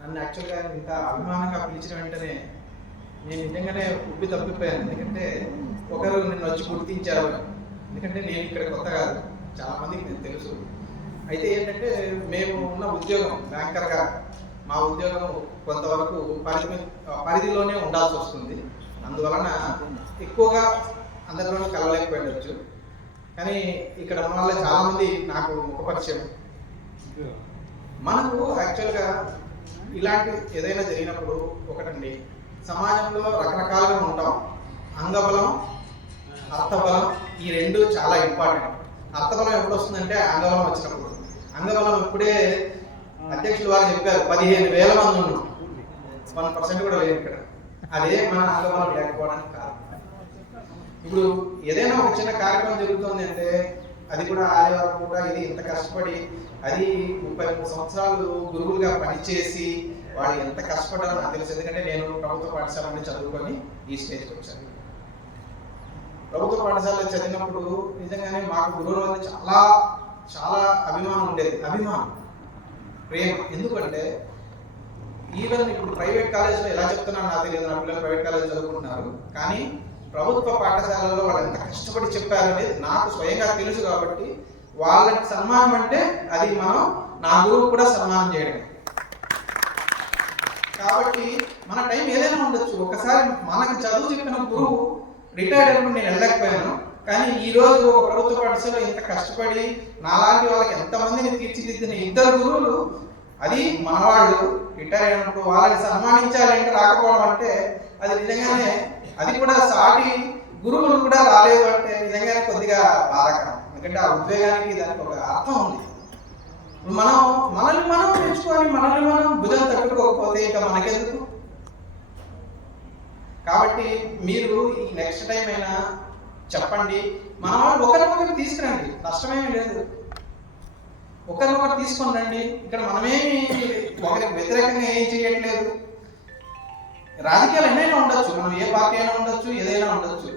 నన్ను యాక్చువల్గా ఇంత అభిమానంగా పిలిచిన వెంటనే నేను నిజంగానే ఉబ్బి తప్పిపోయాను. ఎందుకంటే ఒకరు నిన్ను వచ్చి గుర్తించారు. ఎందుకంటే నేను ఇక్కడ కొత్త కాదు, చాలామందికి నేను తెలుసు. అయితే ఏంటంటే మేము ఉన్న ఉద్యోగం బ్యాంకర్గా మా ఉద్యోగం కొంతవరకు పరిధిలోనే ఉండాల్సి వస్తుంది. అందువలన ఎక్కువగా అందరిలోనూ కలవలేకపోయిండొచ్చు. కానీ ఇక్కడ ఉన్న వాళ్ళ చాలామంది నాకు ముఖపరిచయం. మనకు యాక్చువల్గా ఇలాంటి ఏదైనా జరిగినప్పుడు ఒకటండి, సమాజంలో రకరకాలుగా ఉంటాం. అంగబలం, అర్థబలం, ఈ రెండు చాలా ఇంపార్టెంట్. అర్థబలం ఎప్పుడు వస్తుందంటే అంగబలం వచ్చినప్పుడు. అంగబలం ఇప్పుడే అధ్యక్షులు వారు చెప్పారు, 15,000 మంది ఉన్నాం, 1% కూడా లేదు ఇక్కడ. అదే మన అంగబలం లేకపోవడానికి కారణం. ఇప్పుడు ఏదైనా ఒక చిన్న కార్యక్రమం జరుగుతుంది అంటే అది కూడా ఆదివారం పూట ఇది ఇంత కష్టపడి, అది 33 సంవత్సరాలు గురువులుగా పనిచేసి వాళ్ళు ఎంత కష్టపడ్డారో నాకు తెలుసు. ఎందుకంటే నేను ప్రభుత్వ పాఠశాల నుండి చదువుకొని ఈ స్టేజ్కి వచ్చాను. ప్రభుత్వ పాఠశాలలో చదివినప్పుడు నిజంగానే మాకు గురువుల వల్ల చాలా చాలా అభిమానం ఉండేది. అభిమానం, ప్రేమ. ఎందుకంటే ఈవెన్ ఇప్పుడు ప్రైవేట్ కాలేజీలో ఎలా చెప్తున్నాను నాకు తెలియదు, నా పిల్లలు ప్రైవేట్ కాలేజ్ చదువుకుంటున్నారు, కానీ ప్రభుత్వ పాఠశాలలో వాళ్ళు ఎంత కష్టపడి చెప్పారనేది నాకు స్వయంగా తెలుసు. కాబట్టి వాళ్ళకి సన్మానం అంటే అది మనం నా గురువు కూడా సన్మానం చేయడం. కాబట్టి మన టైం ఏదైనా ఉండొచ్చు. ఒకసారి మనకి చదువు చెప్పిన గురువు రిటైర్డ్ అయినప్పుడు నేను వెళ్ళలేకపోయాను, కానీ ఈ రోజు ఒక ప్రభుత్వ పాఠశాలలో ఇంత కష్టపడి నాలాంటి వాళ్ళకి ఎంతమందిని తీర్చిదిద్దిన 2 గురువులు, అది మనవాళ్ళు రిటైర్ అయినప్పుడు వాళ్ళని సన్మానించాలి అంటే రాకపోవడం అంటే అది నిజంగానే, అది కూడా సాటి గురువులు కూడా రాలేదు అంటే నిజంగానే కొద్దిగా బాధాకరం. ఎందుకంటే ఆ ఉద్వేగానికి దానికి ఒక అర్థం ఉంది. మనల్ని మనం తెచ్చుకొని మనల్ని మనం భుజం తట్టుకోకపోతే ఇంకా మనకెందుకు? కాబట్టి మీరు ఈ నెక్స్ట్ టైం అయినా చెప్పండి, మన వాళ్ళు ఒకరినొకరు తీసుకురండి, నష్టమేమీ లేదు. ఒకరినొకరు తీసుకొని రండి. ఇక్కడ మనమేమి ఒకరికి వ్యతిరేకంగా ఏం చేయట్లేదు. రాజకీయాలు ఎన్నైనా ఉండొచ్చు, మనం ఏ పార్టీ అయినా ఉండొచ్చు, ఏదైనా ఉండొచ్చు.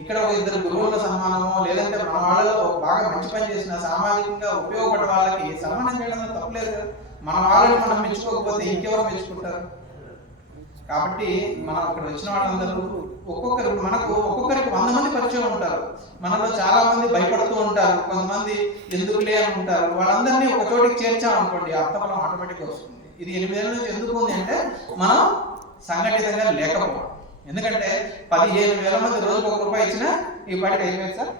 ఇక్కడ ఒక 2 గురువుల సన్మానమో లేదంటే మన వాళ్ళలో బాగా మంచి పని చేసిన సామాజికంగా ఉపయోగపడే వాళ్ళకి సన్మానం చేయడంలో తప్పులేదు. మన వాళ్ళని మనం మెచ్చుకోకపోతే ఇంకెవరు మెచ్చుకుంటారు? కాబట్టి మనం అక్కడ వచ్చిన వాళ్ళందరూ మనకు ఒక్కొక్కరికి 100 మంది పరిచయం ఉంటారు. మనలో చాలా మంది భయపడుతూ ఉంటారు, కొంతమంది ఎందుకులే అని ఉంటారు. వాళ్ళందరినీ ఒక చోటికి చేర్చామనుకోండి, అర్థబలం ఆటోమేటిక్గా వస్తుంది. ఇది 8 ఏళ్ళ నుంచి ఎందుకు ఉంది అంటే మనం సంఘటితంగా లేకపోవడం. ఎందుకంటే 15,000 మంది రోజుకు ₹1 ఇచ్చినా ఈ పాటికి అయిపోయింది సార్.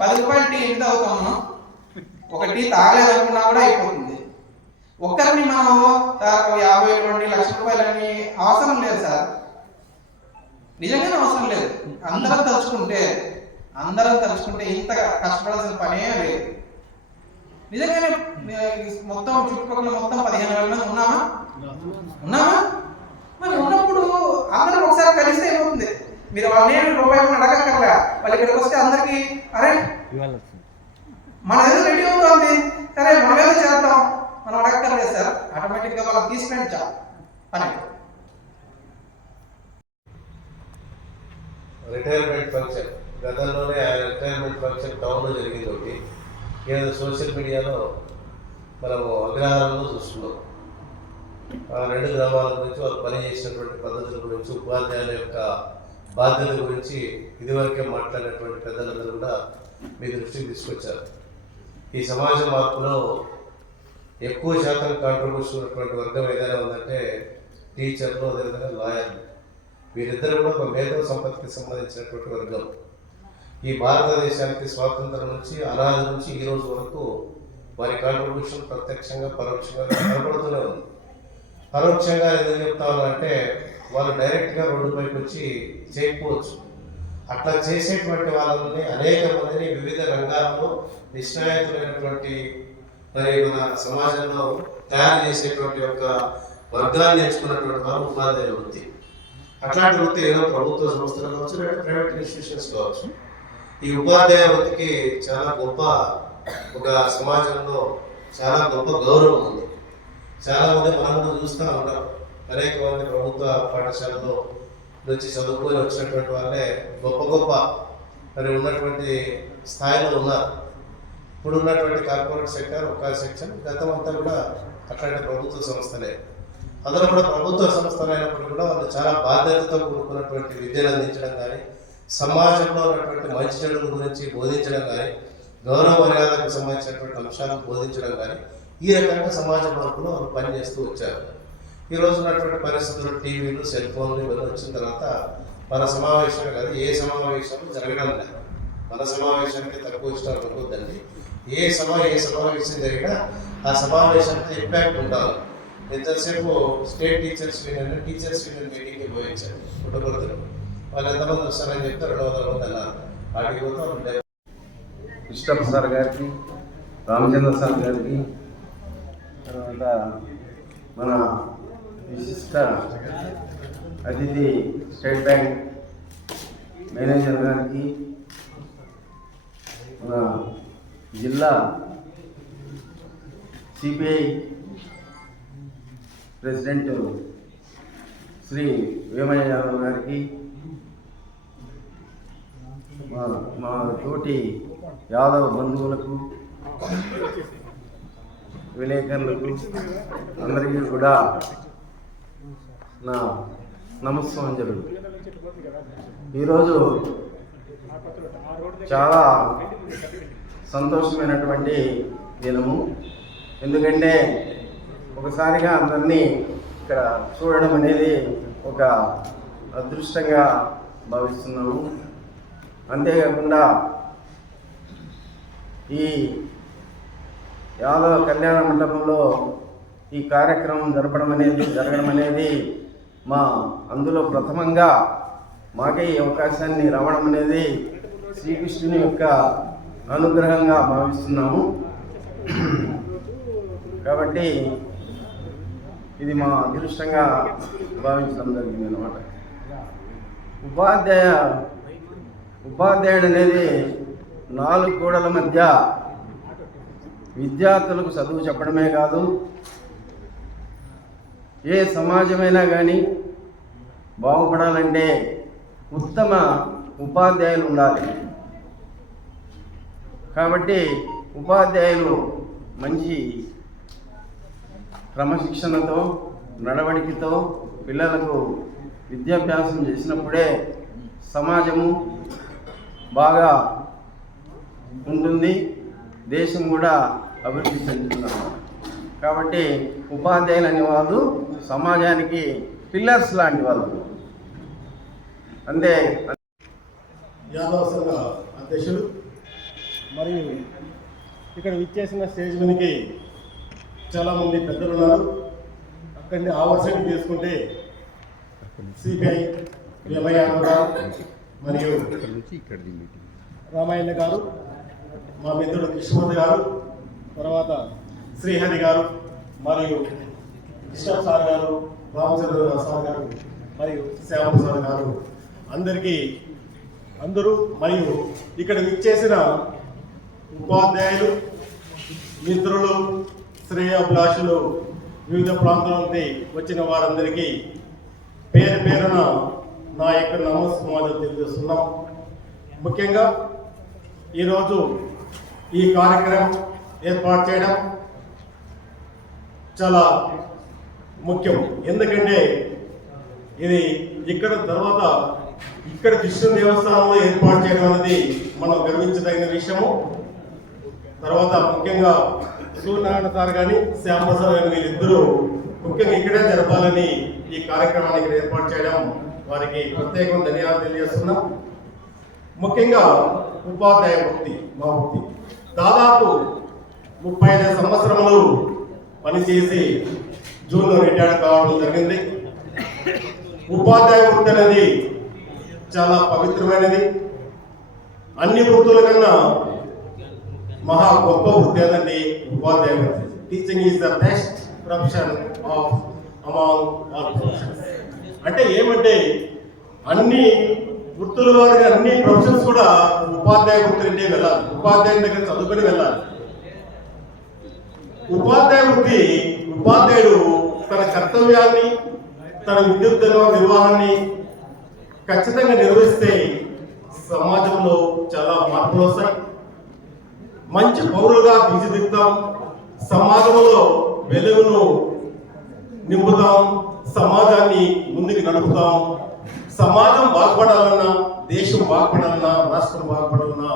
10 రూపాయలు టీ ఎంత అవుతాం మనం? ఒక టీ తాగలేదనుకున్నా కూడా అయిపోతుంది. ఒక్కరిని మనం 50 ఇవ్వండి, ₹1,00,000 అని అవసరం లేదు సార్, నిజంగానే అవసరం లేదు. అందరం తలుచుకుంటే ఇంత కష్టపడాల్సిన పనే లేదు. నిజంగానే మొత్తం చుట్టుపక్కల మొత్తం 15,000 మంది ఉన్నామా? మరి ఉన్నప్పుడు అందరం ఒకసారి కలిస్తే ఏమవుతుంది? మీరు వాళ్ళని రూపాయలు అడగక్కర్లే, వాళ్ళు ఇక్కడికి వస్తే అందరికి అరే మన ఏదో రెడీ అవుతుంది, సరే మనం ఏదో చేద్దాం, మనం అడగక్కర్లేదు సార్, ఆటోమేటిక్గా వాళ్ళకి తీసుకురండి చాలు పని. రిటైర్మెంట్ ఫంక్షన్ గతంలోనే రిటైర్మెంట్ ఫంక్షన్ టౌన్లో జరిగింది ఒకటి. ఏదో సోషల్ మీడియాలో మనము అగ్రహారంలో చూస్తున్నాం. ఆ 2 గ్రామాల గురించి వాళ్ళు పనిచేసినటువంటి పద్ధతుల గురించి, ఉపాధ్యాయుల యొక్క బాధ్యత గురించి ఇదివరకే మాట్లాడినటువంటి పెద్దలందరూ కూడా మీ దృష్టికి తీసుకొచ్చారు. ఈ సమాజ మార్పులో ఎక్కువ శాతం కాంట్రిబ్యూషన్ ఉన్నటువంటి వర్గం ఏదైనా ఉందంటే టీచర్లు, అదేవిధంగా లాయర్లు. వీరిద్దరు కూడా ఒక మేధో సంపత్తికి సంబంధించినటువంటి వర్గం. ఈ భారతదేశానికి స్వాతంత్రం నుంచి అనాది నుంచి ఈ రోజు వరకు వారి కాంట్రిబ్యూషన్ ప్రత్యక్షంగా పరోక్షంగా కనబడుతూనే ఉంది. పరోక్షంగా ఎందుకు చెప్తామంటే వాళ్ళు డైరెక్ట్గా రోడ్డుపైకి వచ్చి చేయకపోవచ్చు. అట్లా చేసేటువంటి వాళ్ళని అనేక మందిని వివిధ రంగాల్లో నిష్ణాయకులైనటువంటి మరి మన సమాజంలో తయారు చేసేటువంటి ఒక వర్గాన్ని నేర్చుకున్నటువంటి వారు ఉపాధ్యాయుల వృత్తి. అట్లాంటి వృత్తి ఏదో ప్రభుత్వ సంస్థలు కావచ్చు, లేదా ప్రైవేట్ ఇన్స్టిట్యూషన్స్ కావచ్చు. ఈ ఉపాధ్యాయ వృత్తికి చాలా గొప్ప ఒక సమాజంలో చాలా గొప్ప గౌరవం ఉంది. చాలామంది మనం కూడా చూస్తూ ఉంటాం, అనేక మంది ప్రభుత్వ పాఠశాలలో నుంచి చదువుకొని వచ్చినటువంటి వాళ్ళే గొప్ప మరి ఉన్నటువంటి స్థాయిలో ఉన్నారు. ఇప్పుడు ఉన్నటువంటి కార్పొరేట్ సెక్టర్ ఒక సెక్షన్, గతం అంతా కూడా అట్లాంటి ప్రభుత్వ సంస్థలే. అందులో కూడా ప్రభుత్వ సంస్థలు అయినప్పుడు కూడా వాళ్ళు చాలా బాధ్యతతో కూడుకున్నటువంటి విద్యను అందించడం కానీ, సమాజంలో ఉన్నటువంటి మంచి చెడుల గురించి బోధించడం కానీ, గౌరవ మర్యాదకు సంబంధించినటువంటి అంశాలను బోధించడం కానీ, ఈ రకంగా సమాజ మార్పులో వాళ్ళు పనిచేస్తూ వచ్చారు. ఈ రోజు ఉన్నటువంటి పరిస్థితులు, టీవీలు, సెల్ ఫోన్లు ఇవన్నీ వచ్చిన తర్వాత మన సమావేశాలు కాదు, ఏ సమావేశాలు జరగడం లేదు. మన సమావేశానికి తక్కువ ఇష్టాలు అనుకోద్దండి. ఏ సమావేశం జరిగినా ఆ సమావేశానికి ఇంపాక్ట్ ఉండాలి. ఎంతసేపు స్టేట్ టీచర్స్ యూనియన్ మీటింగ్కి పోయించారు పుట్టగొడుతులు. వాళ్ళు ఎంతమంది వస్తారని చెప్తే 200 మంది అన్నారు. వాటికి పోతే కృష్ణప్ప సార్ గారికి, రామచంద్ర సార్ గారికి, తర్వాత మన విశిష్ట అతిథి స్టేట్ బ్యాంక్ మేనేజర్ గారికి, మన జిల్లా సిపిఐ ప్రెసిడెంట్ శ్రీ వేమయ్య యాదవ్ గారికి, మా తోటి యాదవ్ బంధువులకు, విలేకరులకు అందరికీ కూడా నా నమస్కారం. ఈరోజు చాలా సంతోషమైనటువంటి దినము. ఎందుకంటే ఒకసారిగా అందరినీ ఇక్కడ చూడడం అనేది ఒక అదృష్టంగా భావిస్తున్నాము. అంతేకాకుండా ఈ యాదవ కళ్యాణ మండపంలో ఈ కార్యక్రమం జరగడం అనేది మా అందులో ప్రథమంగా మాకే ఈ అవకాశాన్ని రావడం అనేది శ్రీకృష్ణుని యొక్క అనుగ్రహంగా భావిస్తున్నాము. కాబట్టి ఇది మా అదృష్టంగా భావించడం జరిగింది అన్నమాట. ఉపాధ్యాయుడు అనేది 4 గోడల మధ్య విద్యార్థులకు చదువు చెప్పడమే కాదు, ఏ సమాజమైనా కానీ బాగుపడాలంటే ఉత్తమ ఉపాధ్యాయులు ఉండాలి. కాబట్టి ఉపాధ్యాయులు మంచి క్రమశిక్షణతో, నడవడికతో పిల్లలకు విద్యాభ్యాసం చేసినప్పుడే సమాజము బాగా ఉంటుంది, దేశం కూడా అభివృద్ధి చెందుతున్నారు. కాబట్టి ఉపాధ్యాయులు అనేవాళ్ళు సమాజానికి పిల్లర్స్ లాంటి వాళ్ళు. అంతే. యాదవ సంఘ అధ్యక్షుడు మరియు ఇక్కడ విచ్చేసిన స్టేజ్ మీదకి చాలామంది పెద్దలు ఉన్నారు. అక్కడిని ఆవర్సెంట్ తీసుకుంటే సిపిఐ వేమయ్య గారు మరియు రామాయణ గారు, మా మిత్రుడు కృష్ణమూర్తి గారు, తర్వాత శ్రీహరి గారు మరియు కృష్ణ సార్ గారు, రామచంద్ర సార్ గారు మరియు శ్యామప్రసాద్ గారు, అందరూ మరియు ఇక్కడ విచ్చేసిన ఉపాధ్యాయులు, మిత్రులు, శ్రేయోభిలాషులు, వివిధ ప్రాంతాల నుండి వచ్చిన వారందరికీ పేరు పేరున నా యొక్క నమస్కారాలు తెలియజేస్తున్నాం. ముఖ్యంగా ఈరోజు ఈ కార్యక్రమం ఏర్పాటు చేయడం చాలా ముఖ్యం. ఎందుకంటే ఇది ఇక్కడ తర్వాత ఇక్కడ కృష్ణ దేవస్థానంలో ఏర్పాటు చేయడం అనేది మనం గర్వించదగిన విషయము. తర్వాత ముఖ్యంగా సూర్యనారాయణ సార్ కానీ శ్యామప్రసాద్ గారు వీళ్ళిద్దరూ ముఖ్యంగా ఇక్కడే జరపాలని ఈ కార్యక్రమాన్ని ఇక్కడ ఏర్పాటు చేయడం వారికి ప్రత్యేకంగా ధన్యవాదాలు తెలియజేస్తున్నాం. ముఖ్యంగా ఉపాధ్యాయ వృత్తి మా వృత్తి దాదాపు 35 సంవత్సరములు పనిచేసి జూన్లో రిటైర్డ్ కావడం జరిగింది. ఉపాధ్యాయ వృత్తి అనేది చాలా పవిత్రమైనది. అన్ని వృత్తుల కన్నా మహా గొప్ప వృత్తి అదండి ఉపాధ్యాయ వృత్తి. Teaching is the best profession of among all professions. అంటే ఏమంటే అన్ని వృత్తుల వారికి అన్ని ప్రొఫెషన్స్ కూడా ఉపాధ్యాయ వృత్తి అంటే వెళ్ళాలి, ఉపాధ్యాయుని దగ్గర చదువుకొని వెళ్ళాలి. ఉపాధ్యాయుడు తన కర్తవ్యాన్ని, తన విద్యుత్ నిర్వహణని ఖచ్చితంగా నిర్వహిస్తే సమాజంలో చాలా మార్పులు వస్తాయి. మంచి పౌరులుగా తీర్చిదిద్దాం, సమాజంలో వెలుగును నింపుతాం, సమాజాన్ని ముందుకు నడుపుతాం. సమాజం బాగుపడాలన్నా, దేశం బాగుపడాలన్నా, రాష్ట్రం బాగుపడాలన్నా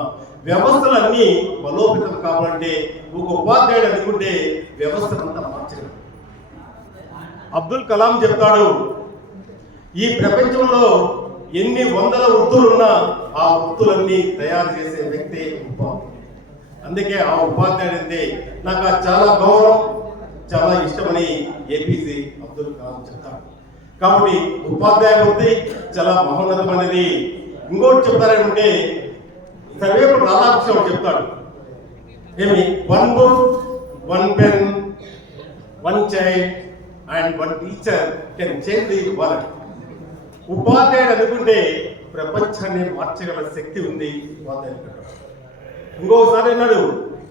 వ్యవస్థలన్నీ బలోపేతం కావాలంటే ఒక ఉపాధ్యాయుడు అనుకుంటే వ్యవస్థలంతా మార్చగలరు. అబ్దుల్ కలాం చెప్తాడు, ఈ ప్రపంచంలో ఎన్ని వందల వృత్తులున్నా ఆ వృత్తులన్నీ తయారు చేసే వ్యక్తి ఉపాధ్యాయుడు. అందుకే ఆ ఉపాధ్యాయుడు అంటే నాకు చాలా గౌరవం, చాలా ఇష్టమని ఏపీజే అబ్దుల్ కలాం చెప్తాడు. కాబట్టి ఉపాధ్యాయ వృత్తి చాలా మహోన్నతమైనది. ఇంకోటి చెప్తారేమంటే సర్వేపల్లి రాధాకృష్ణ చెప్తాడు, ఏమి 1 book, 1 pen, 1 child and 1 teacher can change the world. ఉపాధ్యాయుడు అనుకుంటే ప్రపంచాన్ని మార్చగల శక్తి ఉంది ఉపాధ్యాయుడు. ఇంకోసారి అన్నాడు,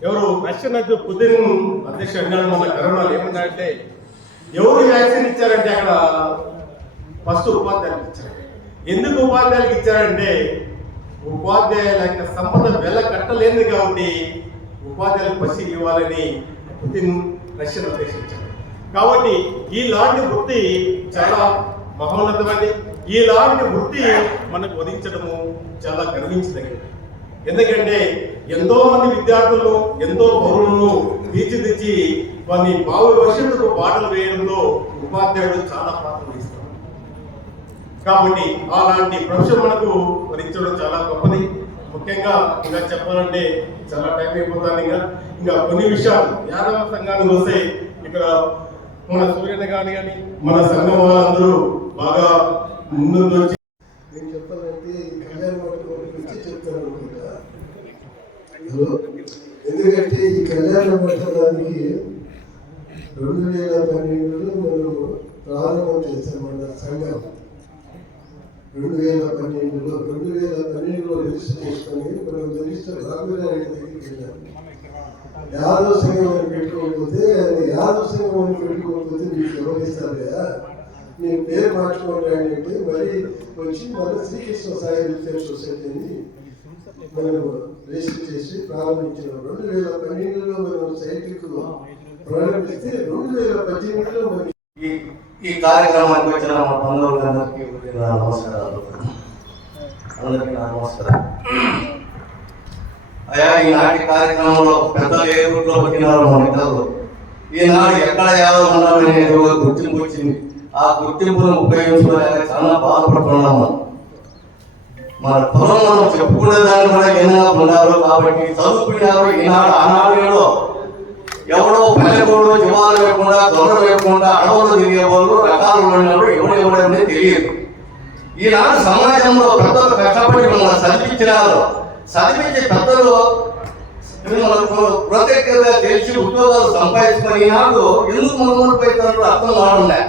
ఎవరు రష్యన్ అధ్యక్షుడు పుతిన్ అధ్యక్షుడు అన్నాడు మన కరోనాలో ఏమన్నాడంటే, ఎవరు వ్యాక్సిన్ ఇచ్చారంటే అక్కడ ఫస్ట్ ఉపాధ్యాయులకు ఇచ్చారు. ఎందుకు ఉపాధ్యాయులకు ఇచ్చారంటే ఉపాధ్యాయుల యొక్క సంపద వెల కట్టలేదు కాబట్టి ఉపాధ్యాయులకు పసి ఇవ్వాలని పుతిన్ రష్యన్ ఉద్దేశించారు. కాబట్టి ఈలాంటి వృత్తి చాలా మహోన్నతమైనది. ఈలాంటి వృత్తి మనకు వధించడము చాలా గర్వించదగినది. ఎందుకంటే ఎంతో మంది విద్యార్థులను, ఎంతో పౌరులను తీర్చిదిద్ది వారిని భవిష్యత్తుకు బాటలు వేయడంలో ఉపాధ్యాయుడు చాలా పాత్ర వహిస్తారు. కాబట్టి అలాంటి ప్రొఫెషన్ మనకు వరించడం చాలా గొప్పది. ముఖ్యంగా ఇంకా చెప్పాలంటే చాలా టైం అయిపోతుంది. ఇంకా కొన్ని విషయాలు యాదవ సంఘానికి వస్తే ఇక్కడ మన సూర్యన కానీ మన సంఘం వాళ్ళందరూ బాగా ముందు వచ్చి నేను చెప్పాలంటే కళ్యాణ మండపం గురించి చెప్తాను అనుకుంటా. ఎందుకంటే ఈ కళ్యాణ మండపానికి 2012లో మనం ప్రారంభం చేశాం. మన సంఘం 2012లో రిజిస్టర్ చేసుకొని మనం రిజిస్టర్ రాఘవేంద్ర దగ్గరికి వెళ్ళాం. యాదవ సంఘం అని పెట్టుకోకపోతే యాదవ సంఘం అని పెట్టుకోకపోతే మీకు ఎవరిస్తారు కదా, నేను పేరు మార్చుకోండి అంటే మరి వచ్చి మన శ్రీకృష్ణ సాయి వెల్ఫేర్ సొసైటీని మనం రిజిస్టర్ చేసి ప్రారంభించాం. 2012లో మనం సైట్కు ప్రారంభిస్తే 2018లో మనకి ఈ కార్యక్రమానికి వచ్చిన మా బంధువులందరికీ నమస్కారాలు. అందరికీ నమస్కారం. అయ్యా, ఈనాటి కార్యక్రమంలో పెద్దలు ఏ రూట్లో వచ్చినారో మనకు తెలుసు. ఈనాడు ఎక్కడ యాదవ ఉన్నామనే గుర్తింపు వచ్చింది. ఆ గుర్తింపును ఉపయోగించుకోలేక చాలా బాధపడుతున్నాము. మన పొలం మనం చెప్పుకునే దాన్ని కూడా ఏమైనా ఉన్నారు. కాబట్టి చదువుకున్నారు. ఈనాడు ఆనాడులో ఎవడో పల్లెటూరు జీవాలు లేకుండా, దొరలు లేకుండా అడవులు తిరిగే వాళ్ళు, రకాలు ఉన్నప్పుడు ఎవడెవడనే తెలియదు. ఈనాడు సమాజంలో పెద్దలు కష్టపడి మన చదివించినారు. చదివించే పెద్దలు మనకు ప్రత్యేకంగా తెలిసి ఉద్యోగాలు సంపాదించుకొని ఈనాడు ఎందుకు మనములు పోయినట్టు అర్థం కావడంలే.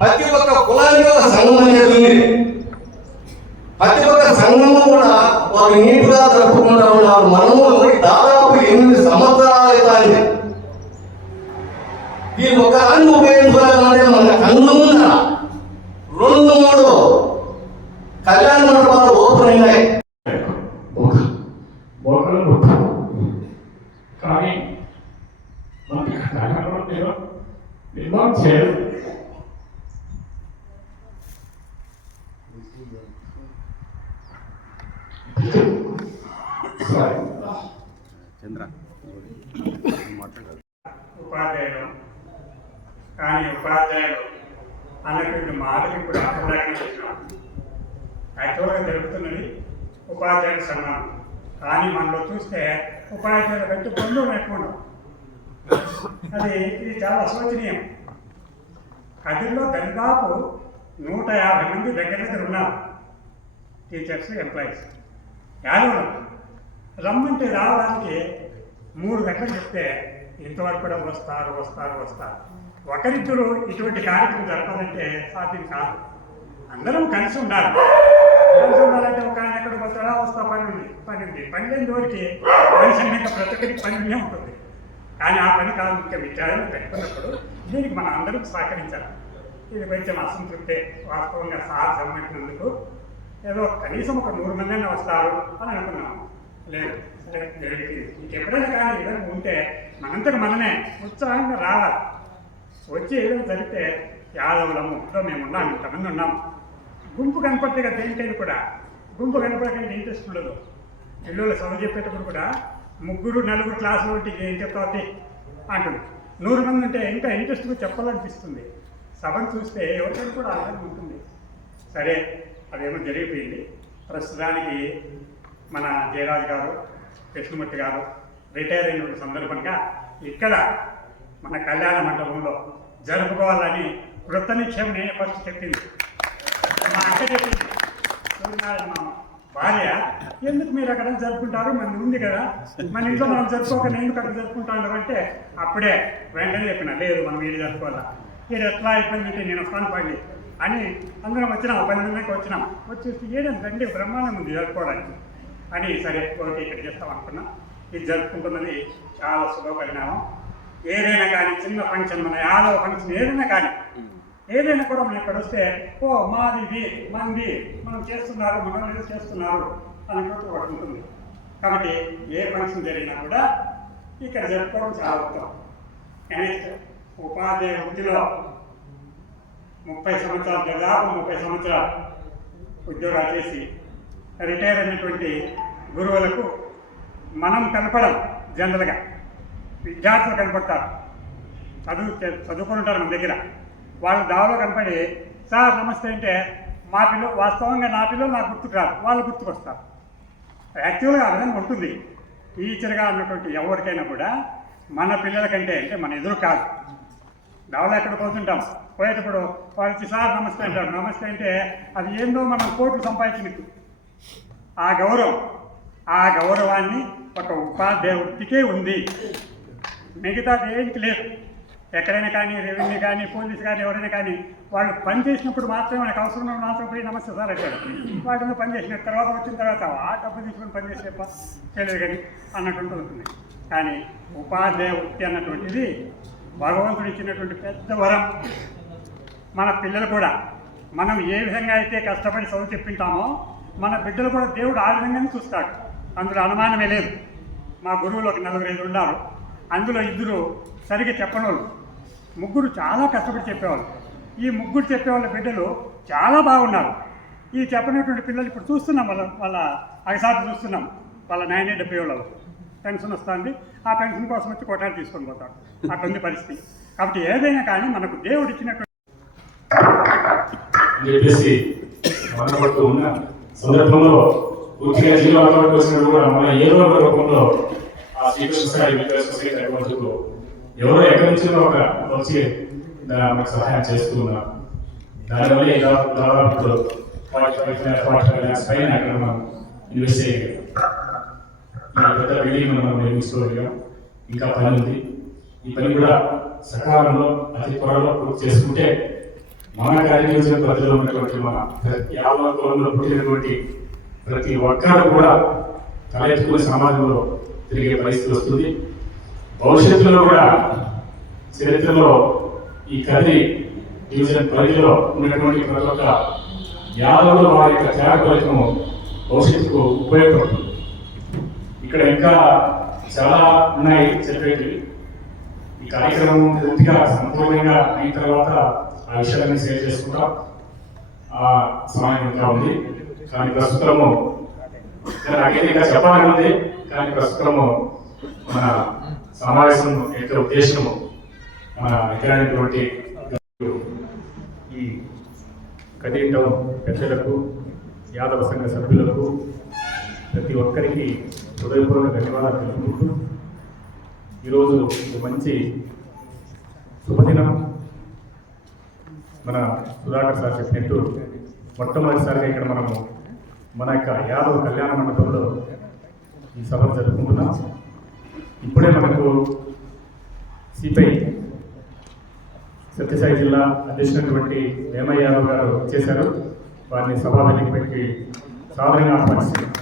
ప్రతి ఒక్క కులానికి ఒక సంఘం అనేది ఉంది. ప్రతి ఒక్క సంఘము కూడా వారు నీటుగా జరుపుకుంటూ ఉన్నారు. మనము దాదాపు 8 సంవత్సరాలు అవుతాయి. ఈ ఒక అన్ని ఉపయోగించుకోవాలంటే మన కన్ను ముంద 2-3 కళ్యాణ మండపాలు ఓపెన్ అయినాయి. కానీ మనకి కళాకారులు నిర్మాణం చేయరు. ఉపాధ్యాయులు కానీ ఉపాధ్యాయులు అన్నటువంటి మాటకి ఇప్పుడు అర్థంలాగానే వచ్చినాం. యాక్చువల్గా జరుగుతున్నది ఉపాధ్యాయుల సంఘం. కానీ మనలో చూస్తే ఉపాధ్యాయుల కంటే బంధువులు ఎక్కువ ఉండవు. ఇది చాలా అశోచనీయం. కదిలో దాదాపు 150 మంది దగ్గర ఉన్నారు, టీచర్స్, ఎంప్లాయీస్. యాదవులు రమ్మంటే రావడానికి 3 గంటలు చెప్తే ఇంతవరకు కూడా వస్తారు. ఒకరిద్దరు ఇటువంటి కార్యక్రమం జరపాలంటే సాధ్యం కాదు. అందరం కలిసి ఉండాలి. ఉండాలంటే ఒక ఆయన ఎక్కడ పోతారా, వస్తా పని లేని వరకు మనిషి మీద ప్రతి ఒక్కరికి పనినే ఉంటుంది. కానీ ఆ పని కాదు ముఖ్య విద్యాలయం పెట్టుకున్నప్పుడు దీనికి మనం అందరం సహకరించాలి. ఇది కొంచెం అసంతృప్తే. వాస్తవంగా సార్ జమ్మెట్టినందుకు ఏదో కనీసం ఒక 100 మంది వస్తారు అని అనుకున్నాము. లేదు సరే జరిగింది. ఇంకెప్పుడైనా కానీ ఏదైనా ఉంటే మనంతకు మనమే ఉత్సాహంగా రావాలి. వచ్చి ఏదైనా జరిగితే యాదవులము మేము ఉన్నాం, ఇంతమంది ఉన్నాం. గుంపు కనపడితే కదా దేనికైనా కూడా గుంపు కనపడకండి ఇంట్రెస్ట్ ఉండదు. పిల్లలు చదువు చెప్పేటప్పుడు కూడా 3, 4 క్లాసులు ఉంటే ఏం చెప్తావు అంటుంది. 100 మంది ఉంటే ఇంకా ఇంట్రెస్ట్గా చెప్పాలనిపిస్తుంది. సభను చూస్తే ఎవరికైనా కూడా ఆనందం ఉంటుంది. సరే అదేమో జరిగిపోయింది. ప్రస్తుతానికి మన జయరాజు గారు, కృష్ణమూర్తి గారు రిటైర్ అయిన సందర్భంగా ఇక్కడ మన కళ్యాణ మండపంలో జరుపుకోవాలని వృత్త నిక్షేమం నేను ఫస్ట్ చెప్పింది. మా అక్క చెప్పింది, సూర్యనారాయణ మా భార్య, ఎందుకు మీరు అక్కడ జరుపుకుంటారు, మన ఉంది కదా, మన ఇంట్లో మనం జరుపుకోకుండా ఎందుకు అక్కడ జరుపుకుంటాను అంటే అప్పుడే వెంటనే చెప్పిన, లేదు మనం వీడు జరుపుకోవాలా, వీడు ఎట్లా అయిపోయిందంటే నేను వస్తాను పండి అని అందరం వచ్చినాం. 10 మందికి వచ్చినాం. వచ్చేసి ఏడంటే రండి బ్రహ్మాండం ఉంది జరుపుకోవడానికి అని సరే ఓకే ఇక్కడ చేస్తాం అనుకున్నాం. ఇది జరుపుకుంటున్నది చాలా శుభ పరిణామం. ఏదైనా కానీ చిన్న ఫంక్షన్, మన యాదవ ఫంక్షన్ ఏదైనా కూడా మనం ఇక్కడ వస్తే ఓ మాది ఇది మంది మనం చేస్తున్నారు, మనం ఏదో చేస్తున్నారు అనుకుంటూ ఒకటి ఉంటుంది. కాబట్టి ఏ ఫంక్షన్ జరిగినా కూడా ఇక్కడ జరుపుకోవడం చాలా ఉత్తమం. నెక్స్ట్ ఉపాధ్యాయ వృత్తిలో 30 సంవత్సరాలు, దాదాపు 30 సంవత్సరాలు ఉద్యోగాలు చేసి రిటైర్ అయినటువంటి గురువులకు మనం కనపడం జనరల్గా విద్యార్థులు కనపడతారు, చదువుకుంటారు మన దగ్గర. వాళ్ళు దావలో కనపడి సార్ నమస్తే అంటే మా పిల్లలు వాస్తవంగా నా పిల్లలు నాకు గుర్తుకు రాదు, వాళ్ళు గుర్తుకొస్తారు. యాక్చువల్గా అర్థం ఉంటుంది. టీచర్గా అన్నటువంటి ఎవరికైనా కూడా మన పిల్లల కంటే అంటే మన ఎదురు కాదు. దావలో ఎక్కడ పోతుంటాం, పోయేటప్పుడు వాళ్ళకి సార్ నమస్తే అంటారు. నమస్తే అంటే అది ఏందో మనం కోట్లు సంపాదించినట్టు. ఆ గౌరవాన్ని ఒక ఉపాధ్యాయ వృత్తికే ఉంది, మిగతా దేనికి లేదు. ఎక్కడైనా కానీ రెవెన్యూ కానీ పోలీసు కానీ ఎవరైనా కానీ వాళ్ళు పని చేసినప్పుడు మాత్రమే మనకు అవసరం మాత్రం పోయి నమస్తే సార్ అంటాడు. వాటిలో పని చేసిన తర్వాత వచ్చిన తర్వాత ఆ డబ్బు తీసుకుని పని చేసే తెలియదు కానీ అన్నట్టు ఉంటుంది. కానీ ఉపాధ్యాయ వృత్తి అన్నటువంటిది భగవంతుడు ఇచ్చినటువంటి పెద్ద వరం. మన పిల్లలు కూడా మనం ఏ విధంగా అయితే కష్టపడి చదువు చెప్పింటామో మన బిడ్డలు కూడా దేవుడు ఆ విధంగానే చూస్తాడు. అందులో అనుమానమే లేదు. మా గురువులు ఒక 4-5 ఉన్నారు. అందులో 2 సరిగ్గా చెప్పనోళ్ళు, 3 చాలా కష్టపడి చెప్పేవాళ్ళు. ఈ 3 చెప్పేవాళ్ళ బిడ్డలు చాలా బాగున్నారు. ఈ చెప్పినటువంటి పిల్లలు ఇప్పుడు చూస్తున్నాం, వాళ్ళ అగసాటి చూస్తున్నాం. వాళ్ళ 70 వాళ్ళు పెన్షన్ వస్తుంది. ఆ పెన్షన్ కోసం వచ్చి కొట్టాలు తీసుకొని పోతాడు. అట్లుంది పరిస్థితి. కాబట్టి ఏదైనా కానీ మనకు దేవుడు ఇచ్చినటువంటి చెప్పేసి మనపడుతూ ఉన్న సందర్భంలో పూర్తిగా జిల్లా వరకు వచ్చినప్పుడు కూడా మన ఏదో ఒక రూపంలో ఆ శ్రీకృష్ణ స్థాయి సొసైటీ అకౌంట్కు ఎవరో ఎక్కడి నుంచి ఒక వచ్చి మనకు సహాయం చేస్తూ ఉన్నారు. దానివల్ల ఇలా దాదాపు 45 lakhs పైన అక్కడ మనం ఇన్వెస్ట్ చేయగలం. ఈ పెద్ద బిల్డింగ్ మనం నిర్మించుకోగలిగాం. ఇంకా పని ఉంది. ఈ పని కూడా సకాలంలో అతి త్వరలో పూర్తి చేసుకుంటే మన కార్యక్రమ పరిధిలో ఉన్నటువంటి మన యాభై కులంలో పుట్టినటువంటి ప్రతి ఒక్కరు కూడా తలెత్తుకునే సమాజంలో తిరిగే పరిస్థితి వస్తుంది. భవిష్యత్తులో కూడా చరిత్రలో ఈ కదిరి డివిజన్ పరిధిలో ఉన్నటువంటి ప్రతి ఒక్క యాదవులు వారి యొక్క త్యాగ ఫలితము భవిష్యత్తుకు ఉపయోగపడుతుంది. ఇక్కడ ఇంకా చాలా ఉన్నాయి చెప్పేవి. ఈ కార్యక్రమం పూర్తిగా సంపూర్ణంగా అయిన తర్వాత ఆ విషయాలన్నీ షేర్ చేసుకుంటాం. ఆ సమయం ఇంకా ఉంది. కానీ ప్రస్తుతము నాకైతే ఇంకా చెప్పాలని ఉంది. కానీ ప్రస్తుతము మన సమావేశం యొక్క ఉద్దేశము మన ఎక్కడైనటువంటి ఈ కదిరి టౌన్ పెద్దలకు, యాదవ సంఘ సభ్యులకు ప్రతి ఒక్కరికి హృదయపూర్వక ధన్యవాదాలు తెలుపుకుంటూ ఈరోజు మంచి శుభదినం. మన సుధాకర్ సార్ చెప్పినట్టు మొట్టమొదటిసారిగా ఇక్కడ మనము మన యొక్క యాదవ కళ్యాణ మండపంలో ఈ సభను జరుపుకుంటున్నాం. ఇప్పుడే మనకు సిపిఐ సత్యసాయి జిల్లా అధ్యక్షుడైనటువంటి వేమయ్య యాదవ్ గారు చేశారు. వారిని సభావేదిక పెట్టి సాధారణంగా ఆహ్వానిస్తున్నారు.